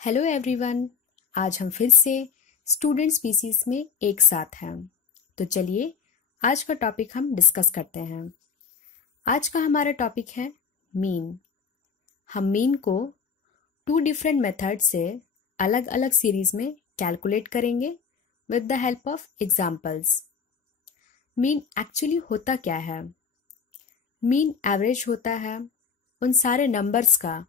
Hello everyone. आज हम फिर से स्टूडेंट स्पीसीज में एक साथ हैं। तो चलिए आज का टॉपिक हम डिस्कस करते हैं। आज का हमारा टॉपिक है मीन। हम मीन को 2 डिफरेंट मेथड से अलग अलग सीरीज में कैलकुलेट करेंगे with the help of examples. Mean actually होता क्या है? मीन एवरेज होता है उन सारे नंबर्स का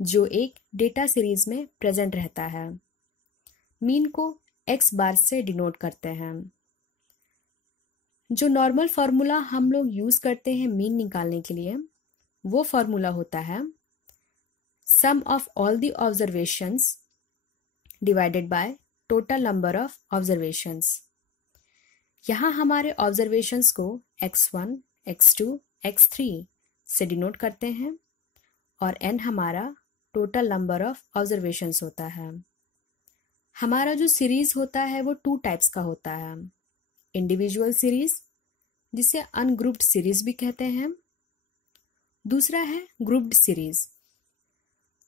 जो एक डेटा सीरीज में प्रेजेंट रहता है। मीन को x बार से डिनोट करते हैं। जो नॉर्मल फार्मूला हम लोग यूज करते हैं मीन निकालने के लिए, वो फार्मूला होता है sum of all the observations divided by total number of observations. यहाँ हमारे ऑब्जर्वेशंस को x1, x2, x3 से डिनोट करते हैं और n हमारा टोटल नंबर ऑफ ऑब्जर्वेशंस होता है। हमारा जो सीरीज होता है वो 2 टाइप्स का होता है। इंडिविजुअल सीरीज, जिसे अनग्रुप्ड सीरीज भी कहते हैं। दूसरा है ग्रुप्ड सीरीज।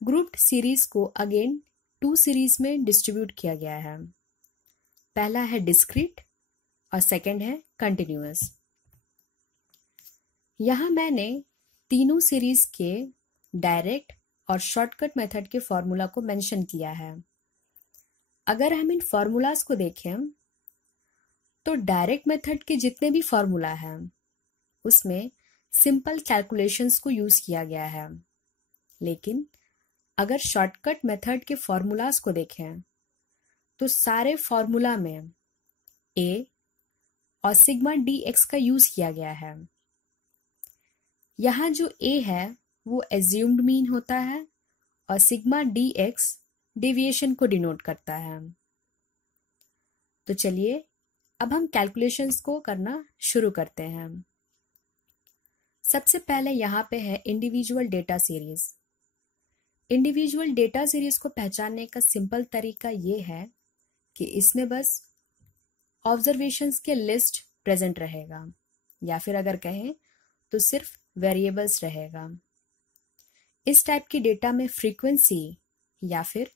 ग्रुप्ड सीरीज को अगेन 2 सीरीज में डिस्ट्रीब्यूट किया गया है। पहला है डिस्क्रीट और सेकंड है कंटिन्यूअस। यहाँ मैंने तीनों सीरीज के डायरेक्ट और शॉर्टकट मेथड के फॉर्मूला को मेंशन किया है। अगर हम इन फॉर्मूलाज को देखें तो डायरेक्ट मेथड के जितने भी फॉर्मूला हैं उसमें सिंपल कैलकुलेशंस को यूज किया गया है। लेकिन अगर शॉर्टकट मेथड के फॉर्मूलाज को देखें तो सारे फॉर्मूला में a और सिग्मा dx का यूज किया गया है। यहाँ जो a है वो एज्यूम्ड मीन होता है और सिग्मा dx डेविएशन को डिनोट करता है। तो चलिए अब हम कैलकुलेशंस को करना शुरू करते हैं। सबसे पहले यहाँ पे है individual data series. Individual data series को पहचानने का सिंपल तरीका ये है कि इसमें बस ऑब्जर्वेशंस के लिस्ट प्रेजेंट रहेगा, या फिर अगर कहें तो सिर्फ वेरिएबल्स रहेगा। इस टाइप की डेटा में फ्रीक्वेंसी या फिर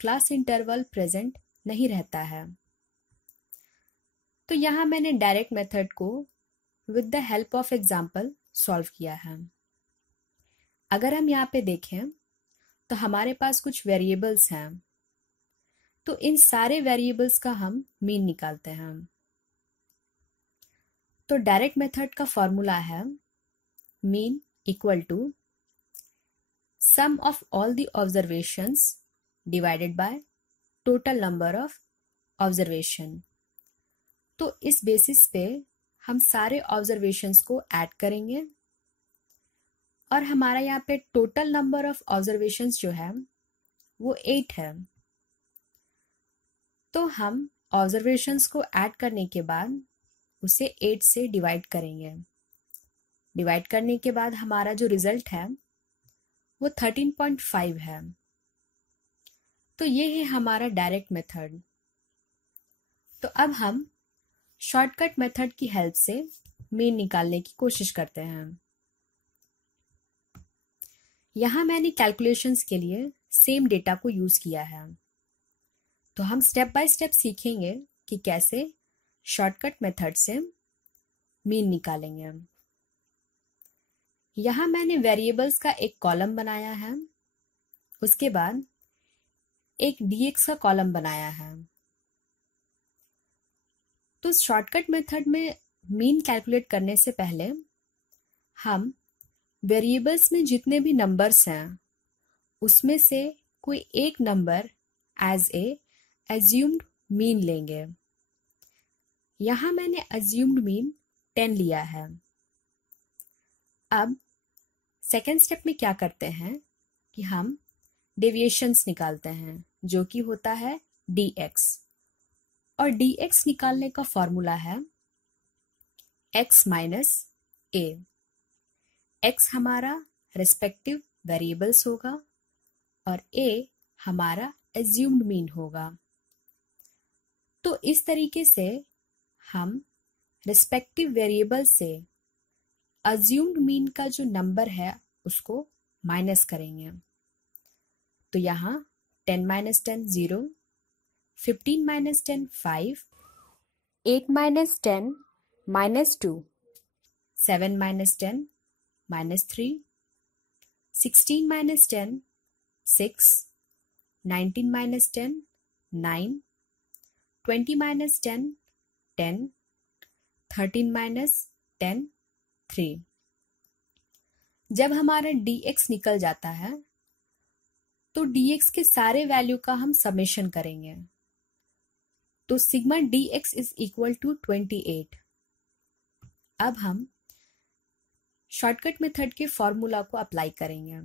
क्लास इंटरवल प्रेजेंट नहीं रहता है। तो यहाँ मैंने डायरेक्ट मेथड को with the help of example solve किया है। अगर हम यहाँ पे देखें तो हमारे पास कुछ वेरिएबल्स हैं, तो इन सारे वेरिएबल्स का हम मीन निकालते हैं। तो डायरेक्ट मेथड का फॉर्मूला है mean equal to sum of all the observations divided by total number of observation. तो इस बेसिस पे हम सारे ऑब्जर्वेशंस को ऐड करेंगे और हमारा यहाँ पे टोटल नंबर ऑफ ऑब्जर्वेशंस जो है वो 8 है। तो हम ऑब्जर्वेशंस को ऐड करने के बाद उसे 8 से डिवाइड करेंगे। डिवाइड करने के बाद हमारा जो रिजल्ट है वो 13.5 है। तो ये है हमारा डायरेक्ट मेथड। तो अब हम शॉर्टकट मेथड की हेल्प से मीन निकालने की कोशिश करते हैं। यहाँ मैंने कैलकुलेशंस के लिए सेम डेटा को यूज किया है। तो हम स्टेप बाय स्टेप सीखेंगे कि कैसे शॉर्टकट मेथड से मीन निकालेंगे। यहाँ मैंने वेरिएबल्स का एक कॉलम बनाया है, उसके बाद एक dx का कॉलम बनाया है। तो शॉर्टकट मेथड में मीन कैलकुलेट करने से पहले हम वेरिएबल्स में जितने भी नंबर्स हैं उसमें से कोई एक number as a assumed mean लेंगे। यहाँ मैंने एज्यूम्ड मीन 10 लिया है। अब सेकेंड स्टेप में क्या करते हैं कि हम डेविएशंस निकालते हैं, जो कि होता है dx। और dx निकालने का फॉर्मूला है x माइनस a। x हमारा रेस्पेक्टिव वेरिएबल्स होगा और a हमारा एज्यूम्ड मीन होगा। तो इस तरीके से हम रेस्पेक्टिव वेरिएबल से एज्यूम्ड मीन का जो नंबर है उसको माइनस करेंगे। तो यहाँ 10 minus 10 0, 15 minus 10 5, 8 minus 10 minus 2, 7 minus 10 minus 3, 16 minus 10 6, 19 minus 10 9, 20 minus 10 10, 13 minus 10 3। जब हमारा dx निकल जाता है तो dx के सारे वैल्यू का हम समेशन करेंगे। तो sigma dx is equal to 28। अब हम शॉर्टकट मेथड के फॉर्मूला को अप्लाई करेंगे।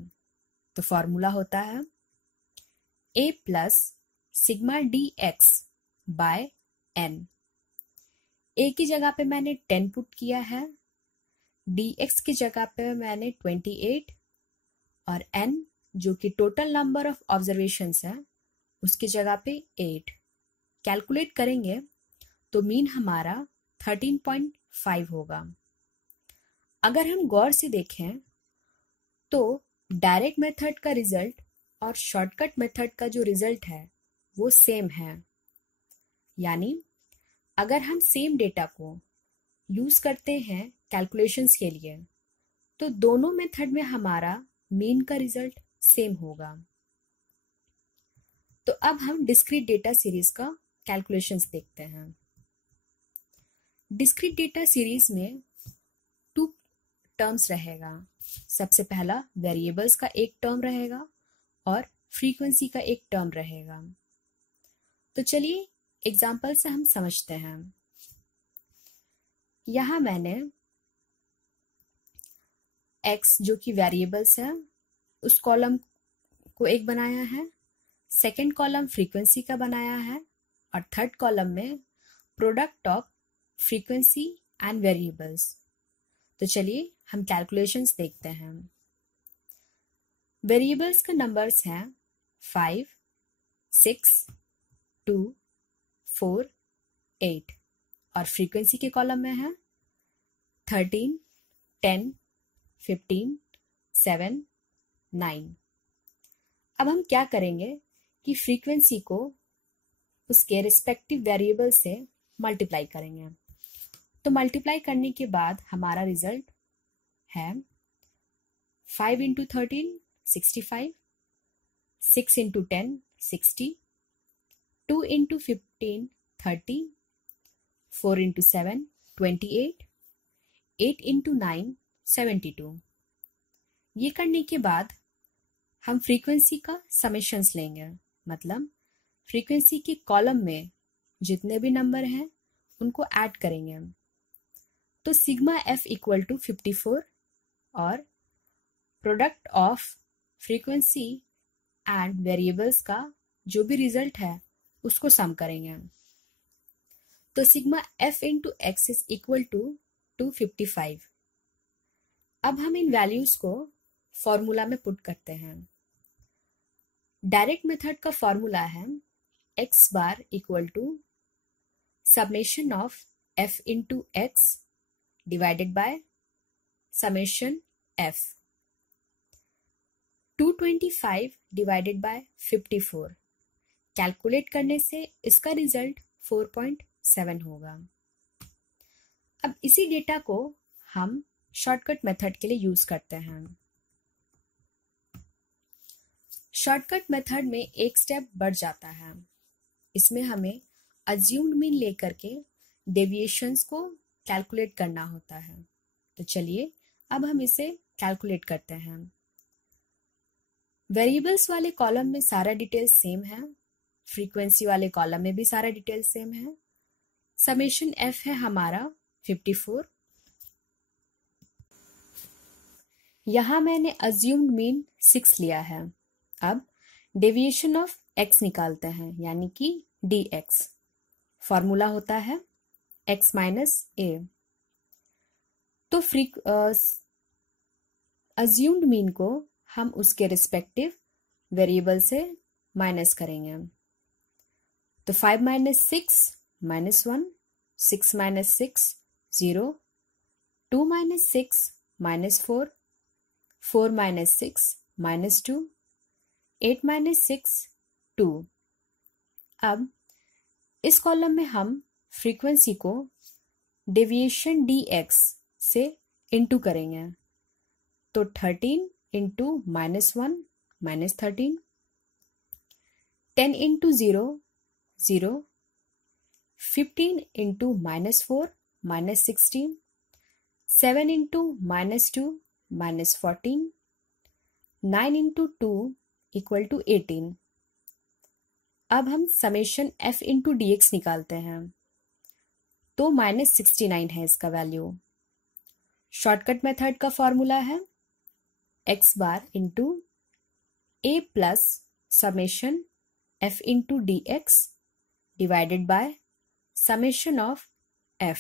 तो फॉर्मूला होता है a plus sigma dx by n। a की जगह पे मैंने 10 पुट किया है, dx की जगह पे मैंने 28 और n जो कि टोटल नंबर ऑफ ऑब्जर्वेशंस है उसकी जगह पे 8। कैलकुलेट करेंगे तो मीन हमारा 13.5 होगा। अगर हम गौर से देखें तो डायरेक्ट मेथड का रिजल्ट और शॉर्टकट मेथड का जो रिजल्ट है वो सेम है। यानी अगर हम सेम डेटा को यूज करते हैं कैलकुलेशंस के लिए तो दोनों मेथड में हमारा मीन का रिजल्ट सेम होगा। तो अब हम डिस्क्रीट डेटा सीरीज का कैलकुलेशंस देखते हैं। डिस्क्रीट डेटा सीरीज में 2 टर्म्स रहेगा। सबसे पहला वेरिएबल्स का एक टर्म रहेगा और फ्रीक्वेंसी का एक टर्म रहेगा। तो चलिए एग्जाम्पल से हम समझते हैं। यहां मैंने x जो कि वेरिएबल्स है उस कॉलम को एक बनाया है, सेकंड कॉलम फ्रीक्वेंसी का बनाया है और थर्ड कॉलम में product of frequency and variables. तो चलिए हम कैलकुलेशंस देखते हैं। वेरिएबल्स का नंबर्स हैं 5, 6, 2, 4, 8 और फ्रीक्वेंसी के कॉलम में है 13, 10, 15, 7, 9। अब हम क्या करेंगे कि फ्रीक्वेंसी को उसके रिस्पेक्टिव वेरिएबल से मल्टीप्लाई करेंगे। तो मल्टीप्लाई करने के बाद हमारा रिजल्ट है 5 into 13 65, 6 into 10 60, 2 into 15 30, 4 into 7 28, 8 into 9 72। ये करने के बाद हम फ्रीक्वेंसी का समेशंस लेंगे, मतलब फ्रीक्वेंसी के कॉलम में जितने भी नंबर हैं उनको ऐड करेंगे। तो सिग्मा f इक्वल टू 54 और product of frequency and variables का जो भी रिजल्ट है उसको सम करेंगे। तो sigma f into x is equal to 255। अब हम इन वैल्यूज को फॉर्मूला में पुट करते हैं। डायरेक्ट मेथड का फॉर्मूला है x bar equal to summation of f into x divided by summation f। 225 divided by 54 calculate करने से इसका रिजल्ट 4.7 होगा। अब इसी डेटा को हम शॉर्टकट मेथड के लिए यूज करते हैं। शॉर्टकट मेथड में एक स्टेप बढ़ जाता है। इसमें हमें अज्यूम्ड मीन लेकर के डेविएशंस को कैलकुलेट करना होता है। तो चलिए अब हम इसे कैलकुलेट करते हैं। वेरिएबल्स वाले कॉलम में सारा डिटेल्स सेम है, फ्रीक्वेंसी वाले कॉलम में भी सारा डिटेल्स सेम है। समेशन f है हमारा 54। यहां मैंने अज्यूम्ड मीन 6 लिया है। अब डेविएशन ऑफ x निकालते हैं, यानी कि dx। फॉर्मूला होता है x माइनस a। तो अज्यूम्ड मीन को हम उसके रिस्पेक्टिव वेरिएबल से माइनस करेंगे। तो 5 minus 6 minus 1, 6 minus 6 0, 2 minus 6 minus 4, 4 minus 6 minus 2, 8 minus 6 2। अब इस कॉलम में हम फ्रीक्वेंसी को डेविएशन dx से इनटू करेंगे, तो 13 into -1 -13, 10 into 0 0, 15 into -4 -16, 7 into -2 -14, 9 into 2 equal to 18। अब हम समेशन f इंटू dx निकालते हैं, तो -69 है इसका वैल्यू। शॉर्टकट मेथड का फॉर्मूला है x bar into a plus summation f into dx divided by summation of f।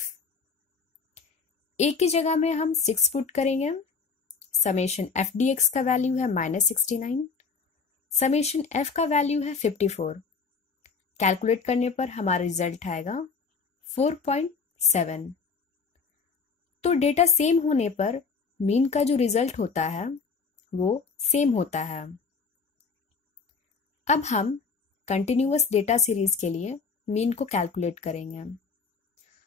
a की जगह में हम 6 पुट करेंगे, समेशन f dx का वैल्यू है -69, समेशन f का वैल्यू है 54। कैलकुलेट करने पर हमारा रिजल्ट आएगा 4.7। तो डेटा सेम होने पर मीन का जो रिजल्ट होता है वो सेम होता है। अब हम कंटिन्यूअस डेटा सीरीज के लिए मीन को कैलकुलेट करेंगे।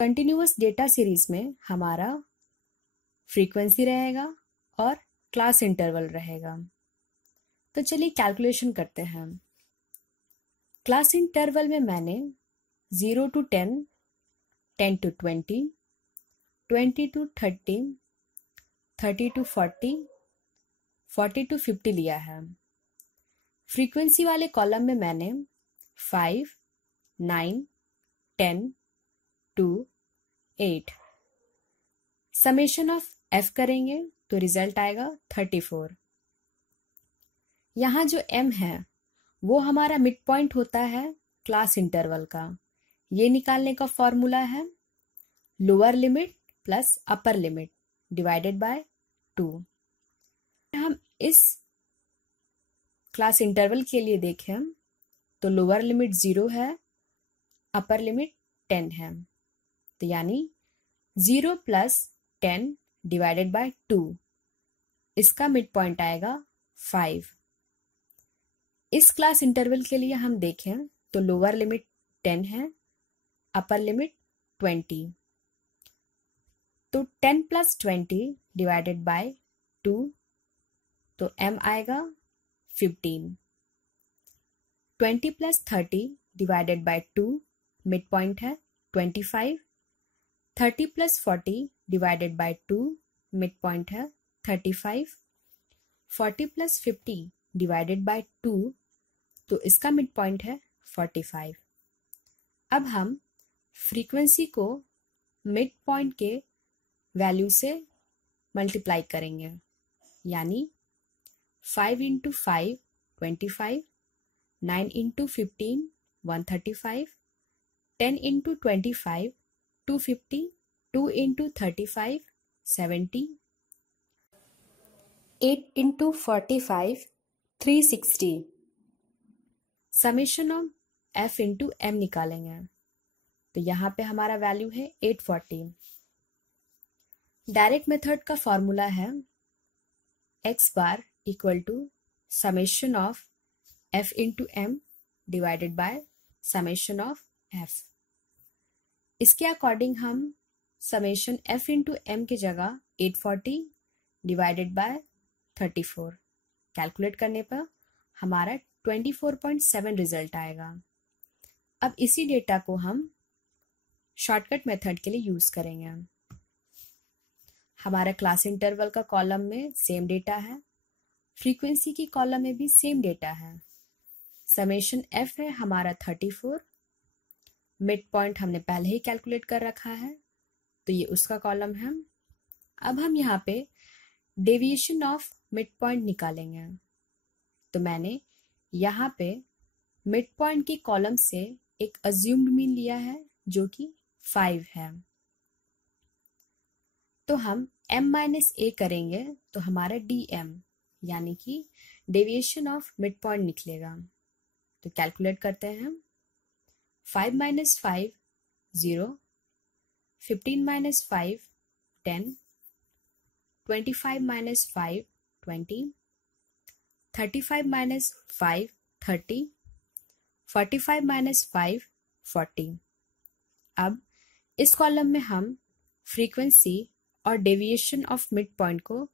कंटिन्यूअस डेटा सीरीज में हमारा फ्रीक्वेंसी रहेगा और क्लास इंटरवल रहेगा। तो चलिए कैलकुलेशन करते हैं। क्लास इंटरवल में मैंने 0 to 10, 10 to 20, 20 to 30, 30 to 40, 40 to 50 लिया है। फ्रीक्वेंसी वाले कॉलम में मैंने 5, 9, 10, 2, 8। समेशन ऑफ f करेंगे तो रिजल्ट आएगा 34। यहाँ जो m है वो हमारा मिड पॉइंट होता है क्लास इंटरवल का। ये निकालने का फॉर्मूला है lower limit plus upper limit divided by 2। हम इस क्लास इंटरवल के लिए देखें तो लोअर लिमिट 0 है, अपर लिमिट 10 है, तो यानी 0 प्लस 10 डिवाइडेड बाय 2, इसका मिड पॉइंट आएगा 5। इस क्लास इंटरवल के लिए हम देखें तो लोअर लिमिट 10 है, अपर लिमिट 20, तो 10 प्लस 20 डिवाइडेड बाय 2, तो m आएगा 15। 20 plus 30 divided by 2, mid point है 25। 30 plus 40 divided by 2, mid point है 35। 40 प्लस 50 डिवाइडेड बाय 2, तो इसका मिड पॉइंट है 45। अब हम फ्रीक्वेंसी को मिड पॉइंट के वैल्यू से मल्टीप्लाई करेंगे, यानी 5 into 5 25, 9 into 15 135, 10 into 25 250, 2 into 35 70, 8 into 45 360। Summation of f into m निकालेंगे, तो यहाँ पे हमारा वैल्यू है 840। डायरेक्ट मेथड का फॉर्मूला है x bar equal to summation of f into m divided by summation of f। इसके अकॉर्डिंग हम समेशन f इंटू m की जगह 840 डिवाइडेड बाय 34 कैलकुलेट करने पर हमारा 24.7 रिजल्ट आएगा। अब इसी डेटा को हम शॉर्टकट मेथड के लिए यूज करेंगे। हमारा क्लास इंटरवल का कॉलम में सेम डेटा है, फ्रीक्वेंसी की कॉलम में भी सेम डेटा है। समेशन f है हमारा 34, मिड पॉइंट हमने पहले ही कैलकुलेट कर रखा है, तो ये उसका कॉलम है। अब हम यहाँ पे डेविएशन ऑफ मिड पॉइंट निकालेंगे, तो मैंने यहाँ पे मिड पॉइंट की कॉलम से एक अज्यूम्ड मीन लिया है जो कि 5 है। तो हम m-a करेंगे तो हमारा dm यानी कि डेविएशन ऑफ मिड पॉइंट निकलेगा। तो कैलकुलेट करते हैं। 5 - 5 0, 15 - 5 10, 25 - 5 20, 35 - 5 30, 45 माइनस 5 40। अब इस कॉलम में हम फ्रीक्वेंसी और डेविएशन ऑफ मिड पॉइंट को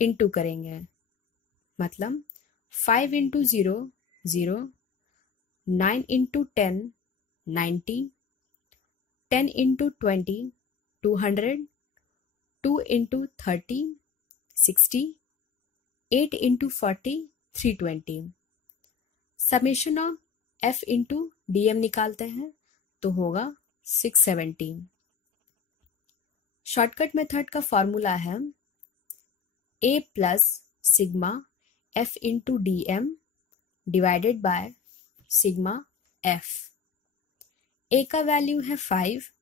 इनटू करेंगे, मतलब 5 into 0 0, 9 into 10 90, 10 into 20 200, 2 into 30 60, 8 into 40 320। Summation of f into d m निकालते हैं तो होगा 670। शॉर्टकट मेथड का फॉर्मूला है a plus sigma f into d m divided by sigma f। a का वैल्यू है 5,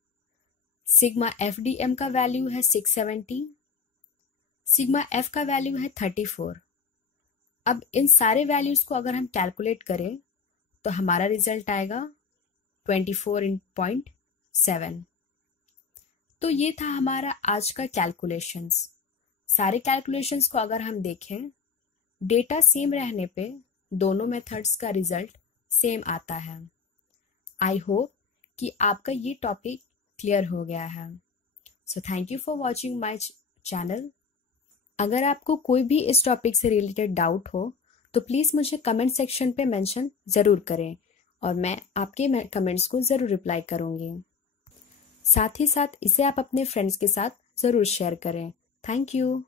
सिग्मा एफ डी एम का value है 670, सिग्मा f का वैल्यू है 34। अब इन सारे वैल्यूज को अगर हम कैलकुलेट करें तो हमारा रिजल्ट आएगा 24.7। तो ये था हमारा आज का कैलकुलेशंस। सारे कैलकुलेशंस को अगर हम देखें, डेटा सेम रहने पे दोनों मेथड्स का रिजल्ट सेम आता है। आई होप कि आपका ये टॉपिक क्लियर हो गया है। So thank you for watching my channel. अगर आपको कोई भी इस टॉपिक से रिलेटेड डाउट हो तो प्लीज़ मुझे कमेंट सेक्शन पे मेंशन ज़रूर करें और मैं आपके कमेंट्स को ज़रूर रिप्लाई करूँगी। साथ ही साथ इसे आप अपने फ्रेंड्स के साथ ज़रूर शेयर करें। Thank you.